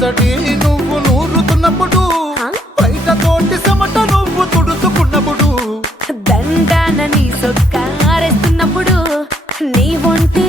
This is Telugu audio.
అలసటి నువ్వు నూరుతున్నప్పుడు, బయట తోటి చెమట నువ్వు తుడుచుకున్నప్పుడు, దండాన నీ సొక్క ఆరేస్తున్నప్పుడు, నీ ఒంటి